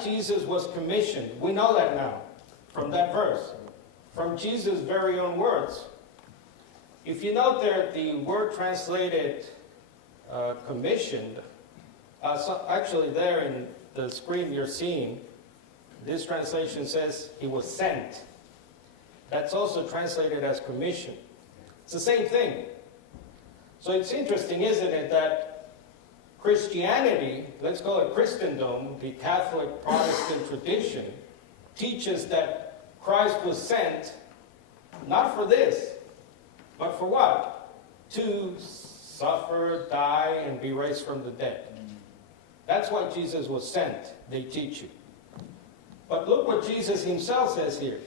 Jesus was commissioned. We know that now from that verse, from Jesus' very own words. If you note there, the word translated commissioned, actually there in the screen you're seeing, this translation says he was sent. That's also translated as commission. It's the same thing. So it's interesting, isn't it, that Christianity, let's call it Christendom, the Catholic Protestant tradition, teaches that Christ was sent not for this, but for what? To suffer, die, and be raised from the dead. That's why Jesus was sent, they teach you. But look what Jesus himself says here.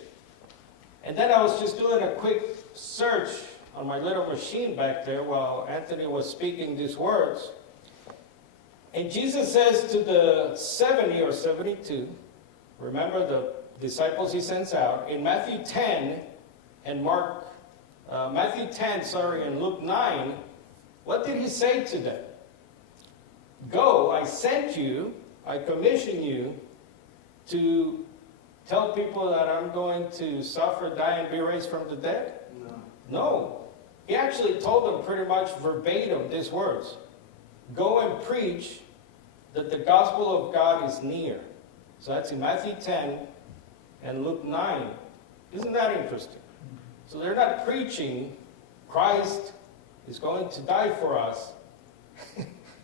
And then I was just doing a quick search on my little machine back there while Anthony was speaking these words. And Jesus says to the 70 or 72, remember the disciples he sends out, in Matthew 10 and Luke 9, what did he say to them? Go, I sent you, I commission you to tell people that I'm going to suffer, die, and be raised from the dead? No. He actually told them pretty much verbatim these words. Go and preach that the gospel of God is near. So that's in Matthew 10 and Luke 9. Isn't that interesting? So they're not preaching Christ is going to die for us.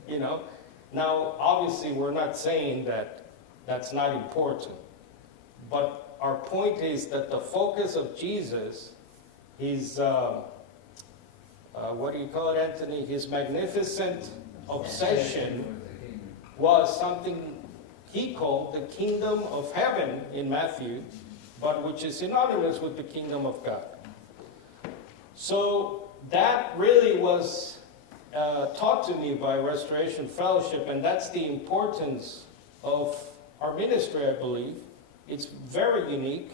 You know. Now, obviously, we're not saying that that's not important. But our point is that the focus of Jesus is, what do you call it, Anthony? His magnificent obsession was something he called the kingdom of heaven in Matthew, but which is synonymous with the kingdom of God. So that really was taught to me by Restoration Fellowship, and that's the importance of our ministry, I believe. It's very unique.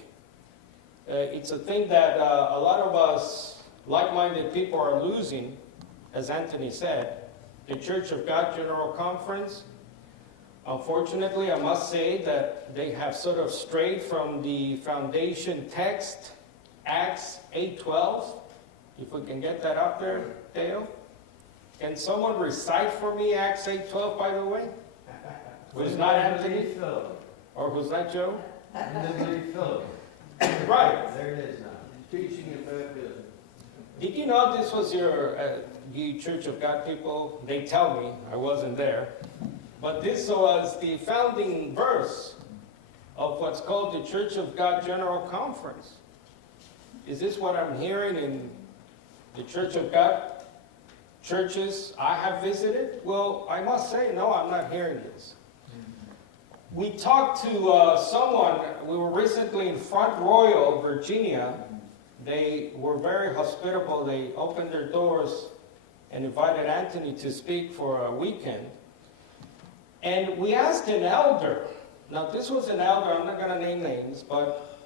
It's a thing that a lot of us like-minded people are losing, as Anthony said. The Church of God General Conference, unfortunately, I must say that they have sort of strayed from the foundation text, Acts 8:12. If we can get that up there, Dale. Can someone recite for me Acts 8:12, by the way? Who's not Anthony? Or who's not Joe? Right. There it is now. He's teaching it back there. Did you know this was you Church of God people? They tell me, I wasn't there. But this was the founding verse of what's called the Church of God General Conference. Is this what I'm hearing in the Church of God churches I have visited? Well, I must say, no, I'm not hearing this. We talked to someone, we were recently in Front Royal, Virginia. They were very hospitable. They opened their doors and invited Anthony to speak for a weekend. And we asked an elder. Now, this was an elder, I'm not going to name names, but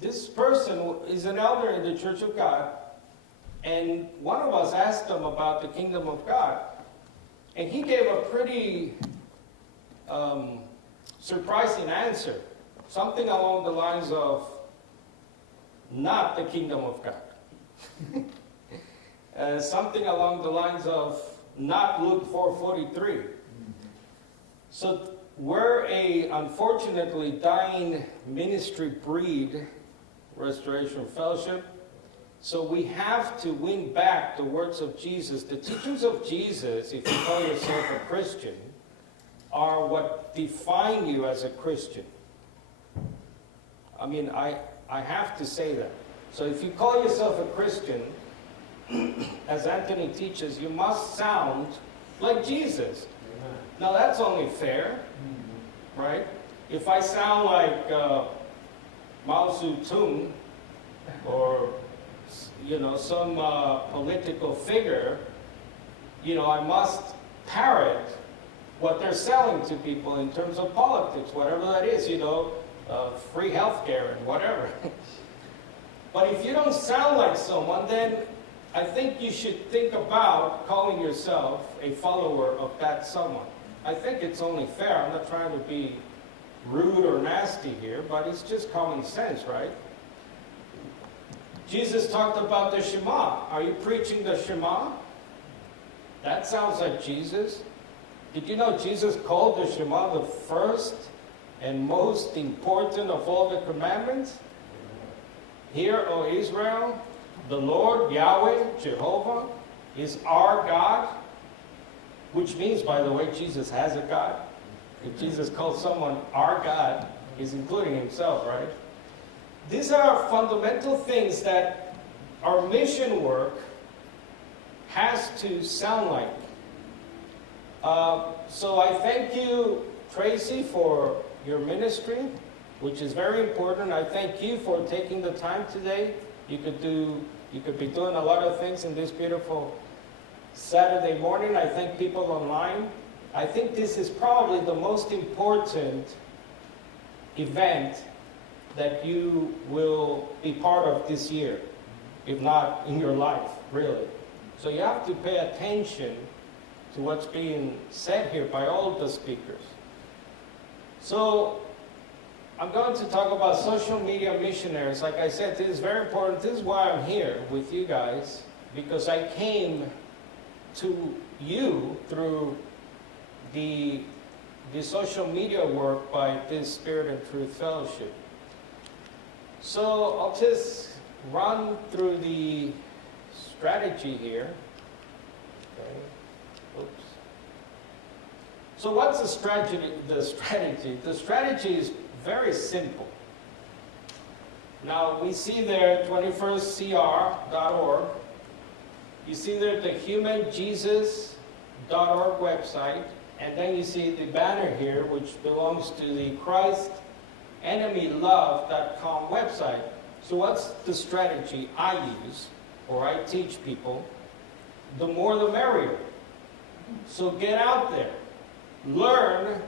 this person is an elder in the Church of God. And one of us asked him about the kingdom of God. And he gave a pretty surprising answer. Something along the lines of, not the kingdom of God. Something along the lines of, not Luke 4:43. So we're a, unfortunately, dying ministry breed, Restoration Fellowship. So we have to win back the words of Jesus. The teachings of Jesus, if you call yourself a Christian, are what define you as a Christian. I mean, I have to say that. So if you call yourself a Christian, as Anthony teaches, you must sound like Jesus. Now that's only fair, right? If I sound like Mao Zedong or some political figure, I must parrot what they're selling to people in terms of politics, whatever that is, free healthcare and whatever. But if you don't sound like someone, then I think you should think about calling yourself a follower of that someone. I think it's only fair. I'm not trying to be rude or nasty here, but it's just common sense, right? Jesus talked about the Shema. Are you preaching the Shema? That sounds like Jesus. Did you know Jesus called the Shema the first and most important of all the commandments? Hear, O Israel, the Lord, Yahweh, Jehovah, is our God, which means, by the way, Jesus has a God. If Jesus calls someone our God, he's including himself, right? These are fundamental things that our mission work has to sound like. So I thank you, Tracy, for your ministry, which is very important. I thank you for taking the time today. You could be doing a lot of things in this beautiful Saturday morning. I thank people online. I think this is probably the most important event that you will be part of this year, if not in your life, really. So you have to pay attention to what's being said here by all the speakers. So I'm going to talk about social media missionaries. Like I said, this is very important. This is why I'm here with you guys, because I came to you through the social media work by this Spirit and Truth Fellowship. So I'll just run through the strategy here. Okay. Oops. So what's the strategy? The strategy is very simple. Now we see there 21stcr.org. You see there the humanjesus.org website, and then you see the banner here, which belongs to the ChristEnemyLove.com website. So what's the strategy I use, or I teach people? The more the merrier. So get out there. Learn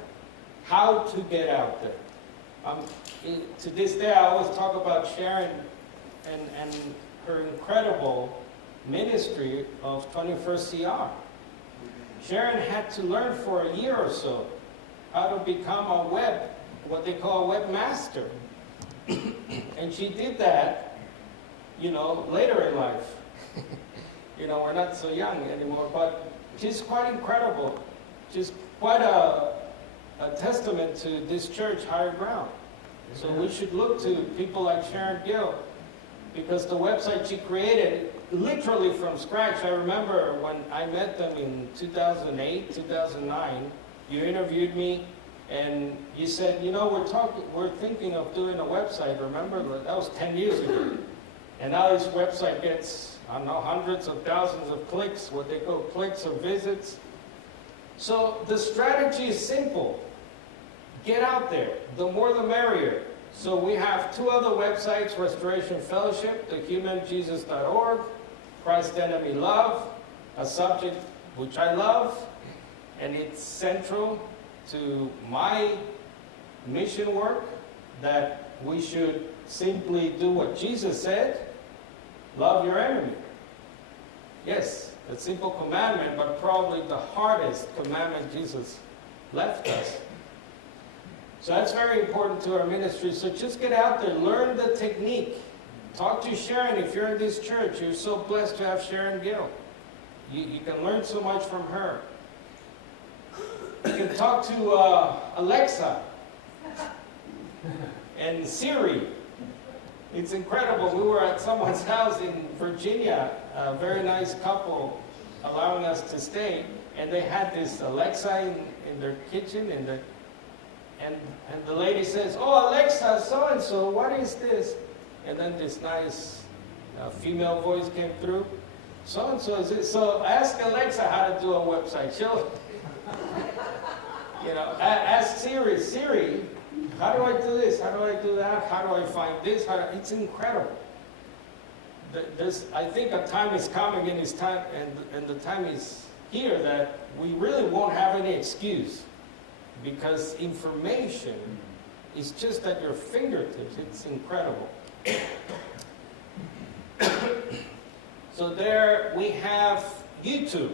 how to get out there. To this day, I always talk about Sharon and her incredible ministry of 21st CR. Sharon had to learn for a year or so how to become what they call a webmaster. And she did that, later in life. We're not so young anymore, but she's quite incredible. She's quite a testament to this church, Higher Ground. So we should look to people like Sharon Gill, because the website she created literally from scratch. I remember when I met them in 2008, 2009, you interviewed me and you said, we're thinking of doing a website, remember? That was 10 years ago. And now this website gets, hundreds of thousands of clicks, what they call clicks or visits. So the strategy is simple. Get out there. The more the merrier. So we have two other websites, Restoration Fellowship, thehumanjesus.org, Christ Enemy Love, a subject which I love, and it's central to my mission work, that we should simply do what Jesus said, love your enemy. Yes, a simple commandment, but probably the hardest commandment Jesus left us. So that's very important to our ministry. So just get out there, learn the technique. Talk to Sharon if you're in this church. You're so blessed to have Sharon Gill. You can learn so much from her. You can talk to Alexa and Siri. It's incredible. We were at someone's house in Virginia, a very nice couple allowing us to stay, and they had this Alexa in their kitchen, and the lady says, "Oh, Alexa, so-and-so, what is this?" And then this nice female voice came through. "So-and-so is it? So ask Alexa how to do a website. She'll, ask Siri, how do I do this? How do I do that? How do I find this? It's incredible. I think a time is coming and the time is here that we really won't have any excuse, because information is just at your fingertips. It's incredible. So there we have YouTube.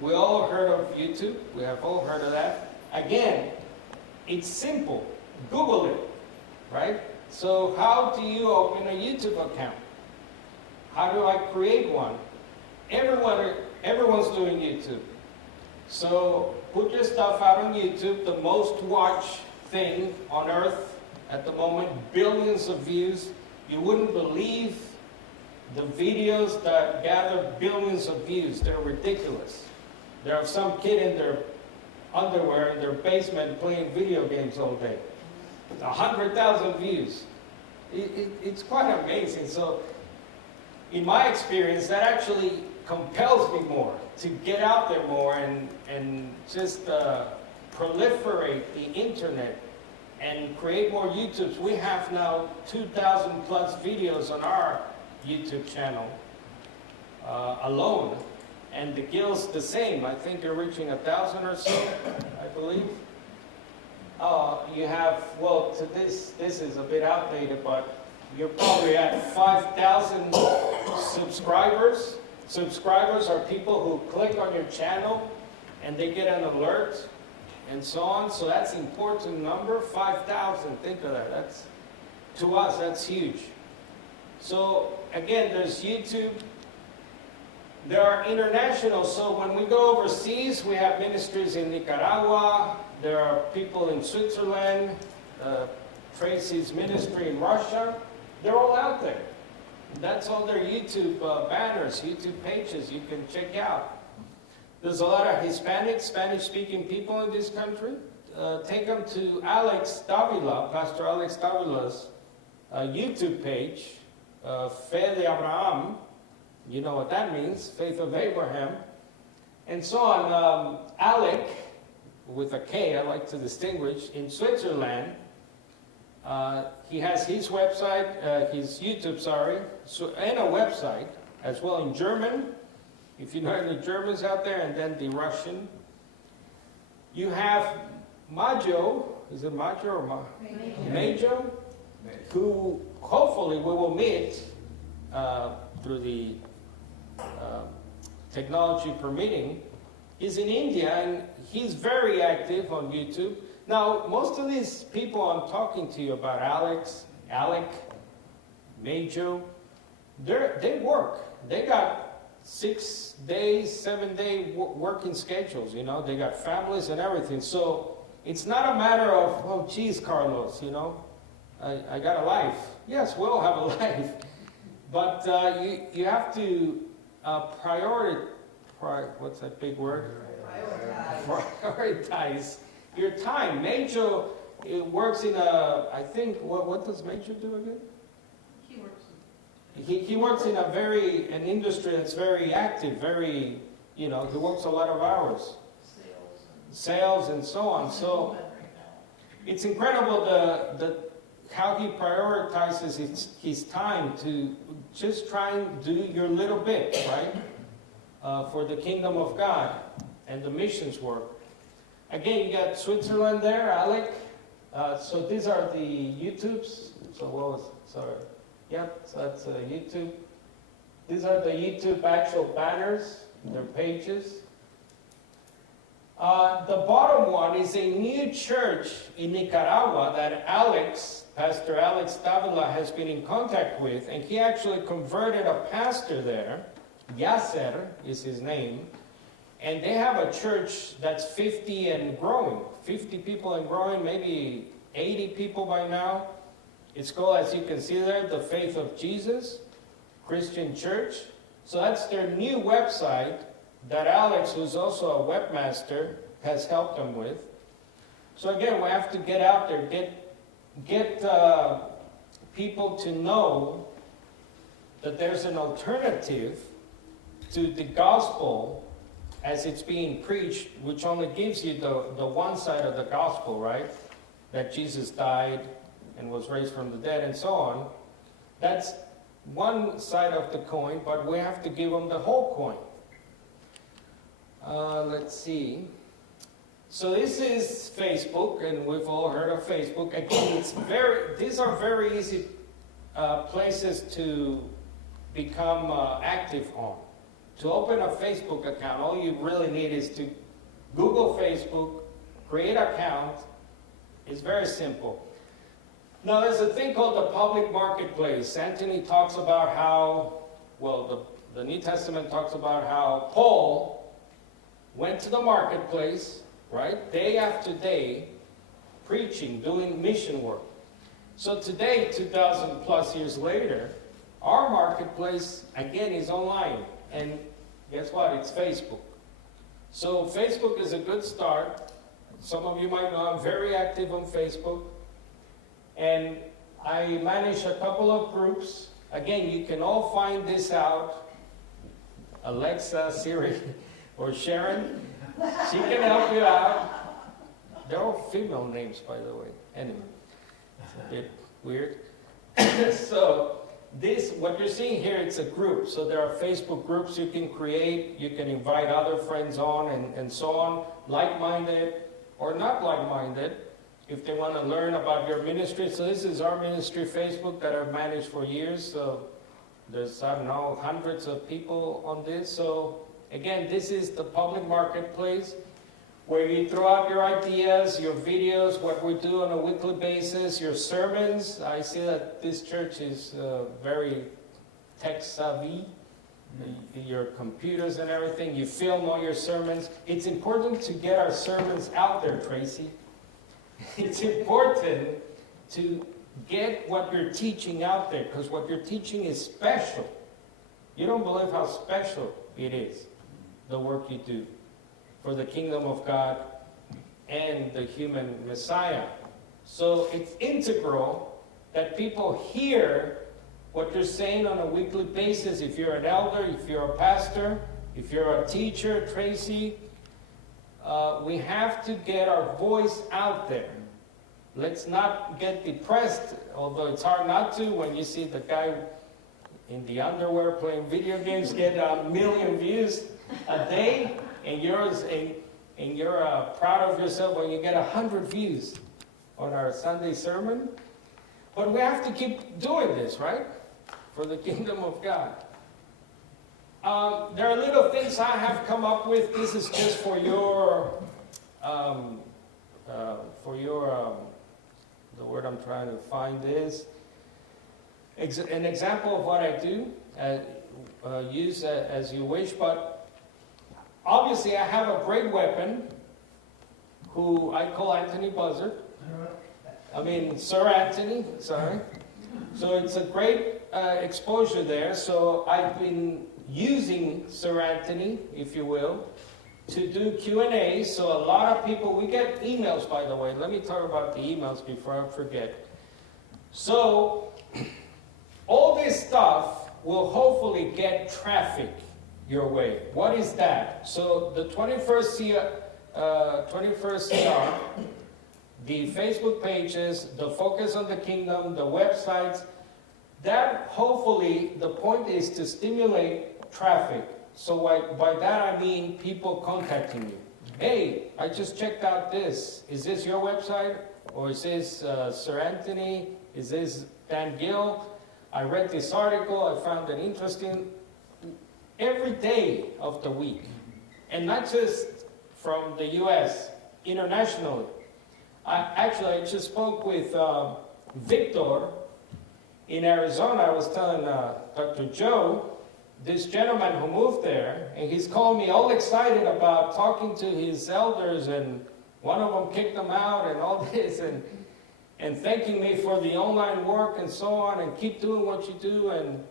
We all heard of YouTube. We have all heard of that. Again, it's simple. Google it, right? So how do you open a YouTube account? How do I create one? Everyone's doing YouTube. So put your stuff out on YouTube, the most watched thing on earth at the moment, billions of views. You wouldn't believe the videos that gather billions of views. They're ridiculous. There are some kid in their underwear in their basement playing video games all day. 100,000 views. It's quite amazing. So in my experience, that actually compels me more to get out there more and just proliferate the internet and create more YouTubes. We have now 2,000 plus videos on our YouTube channel alone. And the guild's the same. I think you're reaching 1,000 or so, I believe. You have, well, to this is a bit outdated, but you're probably at 5,000 subscribers. Subscribers are people who click on your channel and they get an alert and so on. So that's an important number, 5,000. Think of that. That's, to us, that's huge. So again, there's YouTube. There are international. So when we go overseas, we have ministries in Nicaragua. There are people in Switzerland. Tracy's ministry in Russia. They're all out there. That's all their YouTube banners, YouTube pages you can check out. There's a lot of Hispanic, Spanish-speaking people in this country. Take them to Alex Davila, Pastor Alex Davila's YouTube page, Fe de Abraham. You know what that means, Faith of Abraham. And so on. Alec, with a K, I like to distinguish, in Switzerland. He has his website, his YouTube, and a website as well in German, if you know any Germans out there, and then the Russian. You have Majo, is it Majo or Majo, who hopefully we will meet through the technology permitting. He's in India and he's very active on YouTube. Now, most of these people I'm talking to you about, Alec, Majo, they work. They got 6 days, 7-day working schedules, you know. They got families and everything. So it's not a matter of, oh, geez, Carlos, you know, I got a life. Yes, we all have a life. But you have to what's that big word? Prioritize your time. Major works in I think, what does Major do again? He works in an industry that's very active, very, you know, he works a lot of hours. Sales and so on. So it's incredible how he prioritizes his time to just try and do your little bit, right? For the kingdom of God and the missions work. Again, you got Switzerland there, Alec. So these are the YouTubes. So what was, sorry. Yep, so that's YouTube. These are the YouTube actual banners, their pages. The bottom one is a new church in Nicaragua that Pastor Alex Davila has been in contact with, and he actually converted a pastor there. Yasser is his name. And they have a church that's 50 and growing. 50 people and growing, maybe 80 people by now. It's called, as you can see there, the Faith of Jesus Christian Church. So that's their new website that Alex, who's also a webmaster, has helped them with. So again, we have to get out there, get people to know that there's an alternative to the gospel as it's being preached, which only gives you the one side of the gospel, right? That Jesus died and was raised from the dead and so on. That's one side of the coin, but we have to give them the whole coin. Let's see. So this is Facebook, and we've all heard of Facebook. Again, these are very easy places to become active on. To open a Facebook account, all you really need is to Google Facebook, create an account. It's very simple. Now, there's a thing called the public marketplace. Anthony talks about how, well, the New Testament talks about how Paul went to the marketplace, right, day after day, preaching, doing mission work. So today, 2,000 plus years later, our marketplace, again, is online. And guess what? It's Facebook. So Facebook is a good start. Some of you might know I'm very active on Facebook. And I manage a couple of groups. Again, you can all find this out. Alexa, Siri, or Sharon, she can help you out. They're all female names, by the way. Anyway, it's a bit weird. So this, what you're seeing here, it's a group. So there are Facebook groups you can create. You can invite other friends on and so on, like-minded or not like-minded, if they want to learn about your ministry. So this is our ministry Facebook that I've managed for years. So there's, I don't know, hundreds of people on this. So again, this is the public marketplace where you throw out your ideas, your videos, what we do on a weekly basis, your sermons. I see that this church is very tech savvy. Your computers and everything. You film all your sermons. It's important to get our sermons out there, Tracy. It's important to get what you're teaching out there, because what you're teaching is special. You don't believe how special it is, the work you do for the kingdom of God and the human Messiah. So it's integral that people hear what you're saying on a weekly basis. If you're an elder, if you're a pastor, if you're a teacher, Tracy, we have to get our voice out there. Let's not get depressed, although it's hard not to when you see the guy in the underwear playing video games get 1 million views a day, and you're proud of yourself when you get 100 views on our Sunday sermon. But we have to keep doing this, right? For the kingdom of God. There are little things I have come up with. This is just for your, the word I'm trying to find is, an example of what I do, use as you wish, but obviously I have a great weapon, who I call Anthony Buzzard. Sir Anthony, sorry. So it's a great exposure there. So I've been using Sir Anthony, if you will, to do Q&A. So a lot of people, we get emails, by the way. Let me talk about the emails before I forget. So all this stuff will hopefully get traffic your way. What is that? So the 21st CR, the Facebook pages, the focus on the kingdom, the websites, that hopefully the point is to stimulate traffic. So by that I mean people contacting you. Hey, I just checked out this. Is this your website? Or is this Sir Anthony? Is this Dan Gill? I read this article. I found it interesting. Every day of the week. And not just from the U.S., internationally. I just spoke with Victor in Arizona. I was telling Dr. Joe, this gentleman who moved there, and he's calling me all excited about talking to his elders, and one of them kicked him out and all this, and thanking me for the online work and so on, and keep doing what you do. And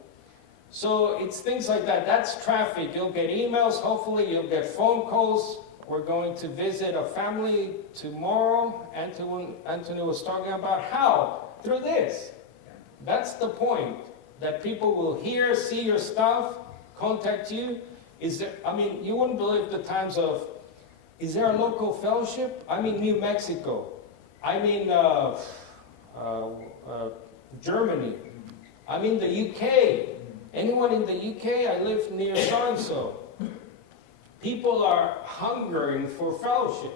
so it's things like that. That's traffic. You'll get emails, hopefully you'll get phone calls. We're going to visit a family tomorrow. Anthony was talking about how? Through this. That's the point. That people will hear, see your stuff, contact you. You wouldn't believe the times of, is there a local fellowship? I'm in New Mexico. I'm in Germany. I'm in the UK. Anyone in the UK? I live near so-and-so. People are hungering for fellowship.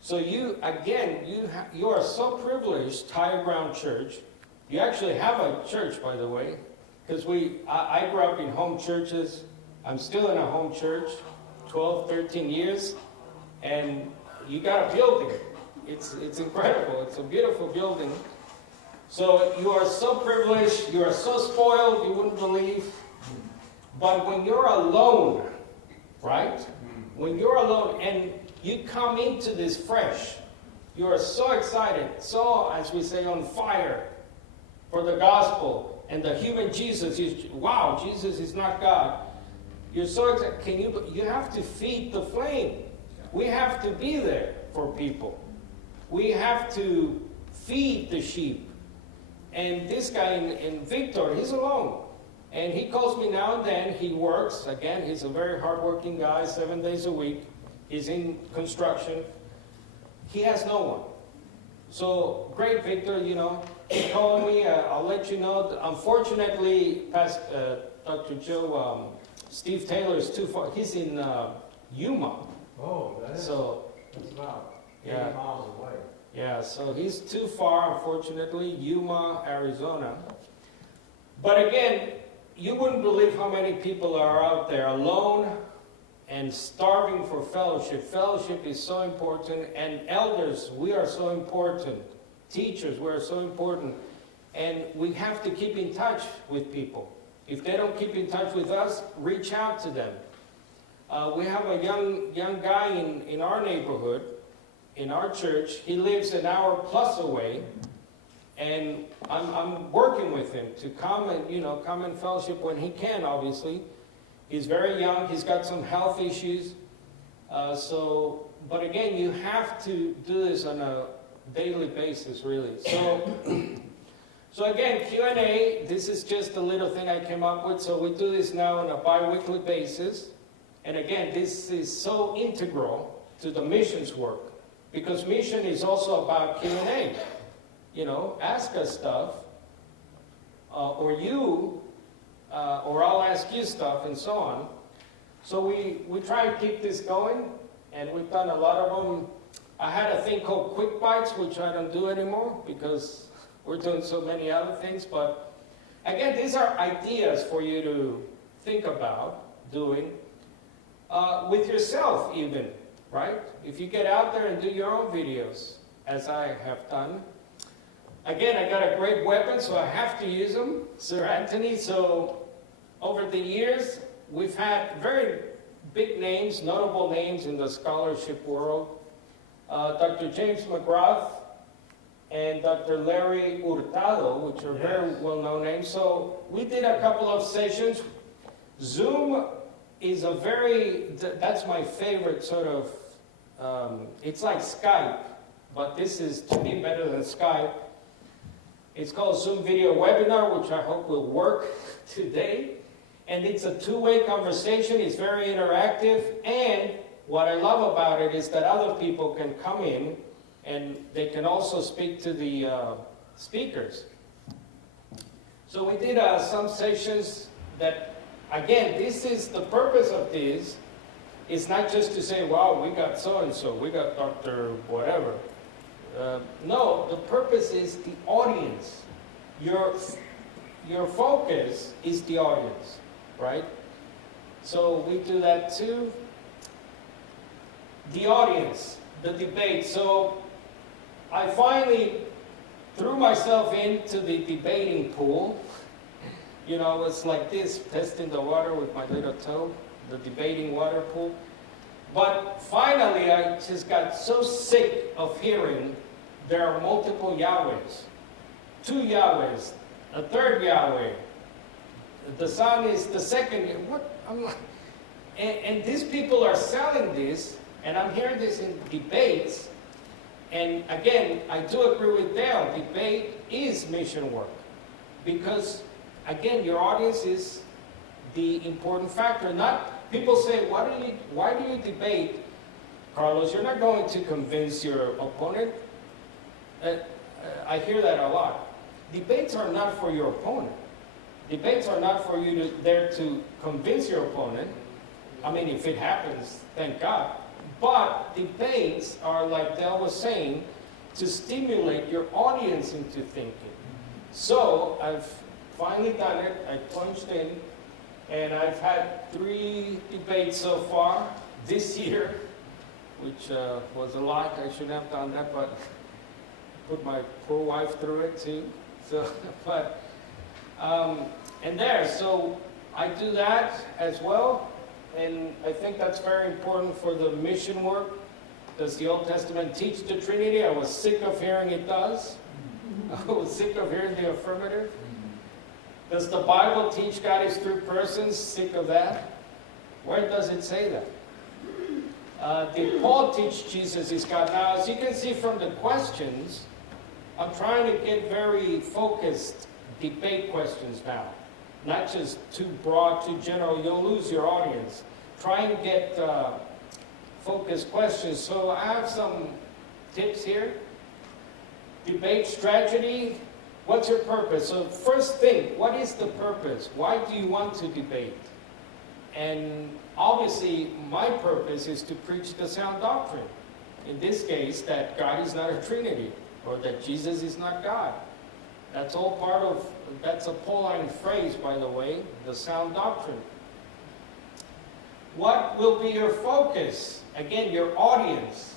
So you are so privileged, Higher Ground Church. You actually have a church, by the way, because I grew up in home churches. I'm still in a home church, 12, 13 years, and you got a building. It's incredible. It's a beautiful building. So you are so privileged, you are so spoiled, you wouldn't believe. But when you're alone, right? When you're alone and you come into this fresh, you are so excited, so, as we say, on fire for the gospel and the human Jesus. Wow, Jesus is not God. You're so excited. You have to feed the flame. We have to be there for people. We have to feed the sheep. And this guy in Victor, he's alone. And he calls me now and then. He works. Again, he's a very hardworking guy, 7 days a week. He's in construction. He has no one. So, great, Victor, keep calling me. I'll let you know. Unfortunately, Dr. Joe, Steve Taylor is too far. He's in Yuma. Oh, that's about 80 miles away. Yeah, so he's too far, unfortunately, Yuma, Arizona. But again, you wouldn't believe how many people are out there alone and starving for fellowship. Fellowship is so important, and elders, we are so important. Teachers, we are so important. And we have to keep in touch with people. If they don't keep in touch with us, reach out to them. We have a young guy in our neighborhood, in our church. He lives an hour plus away, and I'm working with him to come and fellowship when he can. Obviously, he's very young. He's got some health issues. But again, you have to do this on a daily basis, really. So again, Q&A. This is just a little thing I came up with. So we do this now on a bi-weekly basis, and again, this is so integral to the missions work. Because mission is also about Q&A. Ask us stuff, or I'll ask you stuff, and so on. So we try and keep this going, and we've done a lot of them. I had a thing called Quick Bites, which I don't do anymore, because we're doing so many other things. But again, these are ideas for you to think about doing, with yourself even. Right? If you get out there and do your own videos, as I have done. Again, I got a great weapon, so I have to use them, Sir Anthony. So over the years, we've had very big names, notable names in the scholarship world. Dr. James McGrath and Dr. Larry Hurtado, which are very well-known names. So we did a couple of sessions. Zoom is that's my favorite sort of, it's like Skype, but this is, to me, better than Skype. It's called Zoom Video Webinar, which I hope will work today. And it's a two-way conversation. It's very interactive. And what I love about it is that other people can come in and they can also speak to the speakers. So we did some sessions that, again, this is the purpose of this. It's not just to say, wow, we got so-and-so, we got Dr. whatever. No, the purpose is the audience. Your focus is the audience, right? So we do that too. The audience, the debate. So I finally threw myself into the debating pool. It's like this, testing the water with my little toe, the debating water pool. But finally, I just got so sick of hearing there are multiple Yahwehs. 2 Yahwehs, a third Yahweh. The Son is the second. What? And these people are selling this, and I'm hearing this in debates. And again, I do agree with Dale. Debate is mission work. Because, again, your audience is the important factor. People say, why do you debate? Carlos, you're not going to convince your opponent. I hear that a lot. Debates are not for your opponent. Debates are not for you there to convince your opponent. I mean, if it happens, thank God. But debates are, like Del was saying, to stimulate your audience into thinking. So I've finally done it. I plunged in, and I've had 3 debates so far this year, which was a lot. I shouldn't have done that, but put my poor wife through it too. So, but, and there, so I do that as well, and I think that's very important for the mission work. Does the Old Testament teach the Trinity? I was sick of hearing it does. I was sick of hearing the affirmative. Does the Bible teach God is three persons? Sick of that. Where does it say that? Did Paul teach Jesus is God? Now, as you can see from the questions, I'm trying to get very focused debate questions now. Not just too broad, too general. You'll lose your audience. Try and get focused questions. So I have some tips here. Debate strategy. What's your purpose? So first thing, what is the purpose? Why do you want to debate? And obviously, my purpose is to preach the sound doctrine. In this case, that God is not a Trinity, or that Jesus is not God. That's all part of, that's a Pauline phrase, by the way, the sound doctrine. What will be your focus? Again, your audience,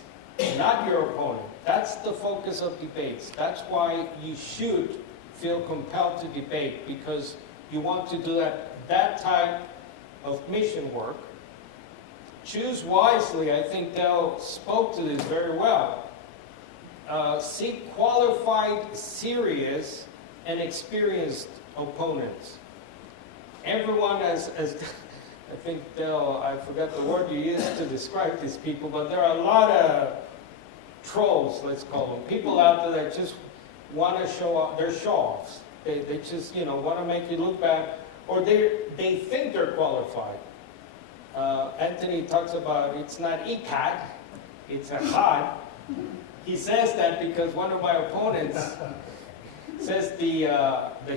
not your opponent. That's the focus of debates. That's why you should feel compelled to debate, because you want to do that type of mission work. Choose wisely. I think Dell spoke to this very well. Seek qualified, serious, and experienced opponents. Everyone, as I think Dell, I forgot the word you used to describe these people, but there are a lot of trolls, let's call them. People out there that just want to show off, they're show-offs. They just, want to make you look bad, or they think they're qualified. Anthony talks about it's not ikad, it's achad. He says that because one of my opponents says the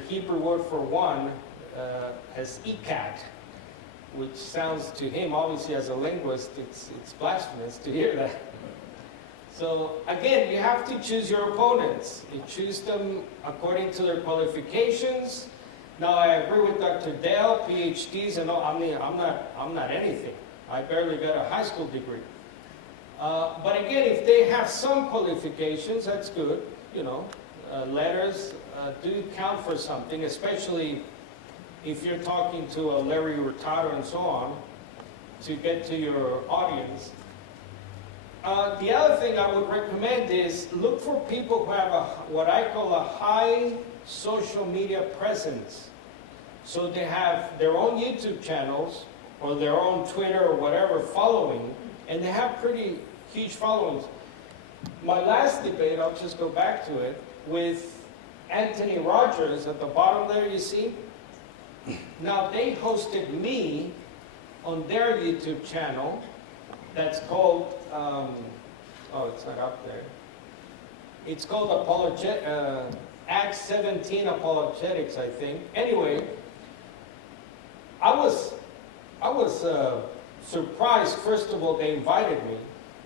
Hebrew word for one as ikad, which sounds to him, obviously as a linguist, it's blasphemous to hear that. So again, you have to choose your opponents. You choose them according to their qualifications. Now I agree with Dr. Dale, PhDs, and all. I'm not anything. I barely got a high school degree. But again, if they have some qualifications, that's good. Letters do count for something, especially if you're talking to a Larry Hurtado and so on, to get to your audience. The other thing I would recommend is look for people who have what I call a high social media presence. So they have their own YouTube channels or their own Twitter or whatever following, and they have pretty huge followings. My last debate, I'll just go back to it, with Anthony Rogers at the bottom there, you see? Now, they hosted me on their YouTube channel that's called, it's not up there. It's called Acts 17 Apologetics, I think. Anyway, I was surprised. First of all, they invited me,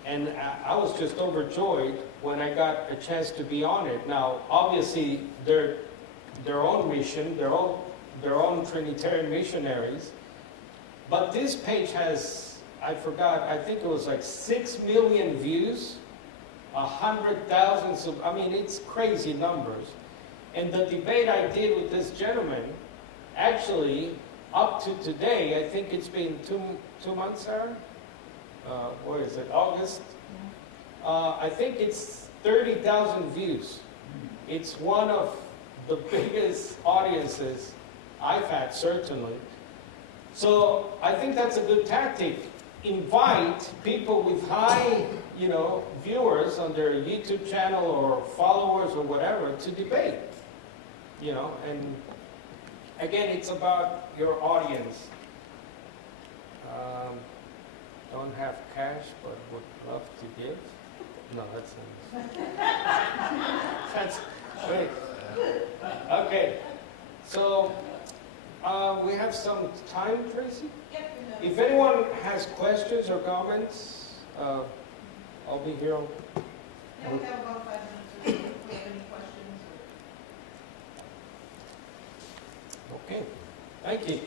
and I was just overjoyed when I got a chance to be on it. Now, obviously, their own mission, their own Trinitarian missionaries, but this page has, I forgot, I think it was like 6 million views, 100,000, it's crazy numbers. And the debate I did with this gentleman, actually, up to today, I think it's been two months, Sarah? What is it, August? I think it's 30,000 views. It's one of the biggest audiences I've had, certainly. So I think that's a good tactic. Invite people with high, viewers on their YouTube channel or followers or whatever to debate. And again, it's about your audience. Don't have cash, but would love to give. No, that's not. That's great. Okay, so we have some time, Tracy? Yep. If anyone has questions or comments, I'll be here. Yeah, we have about 5 minutes. If we have any questions. Okay, thank you.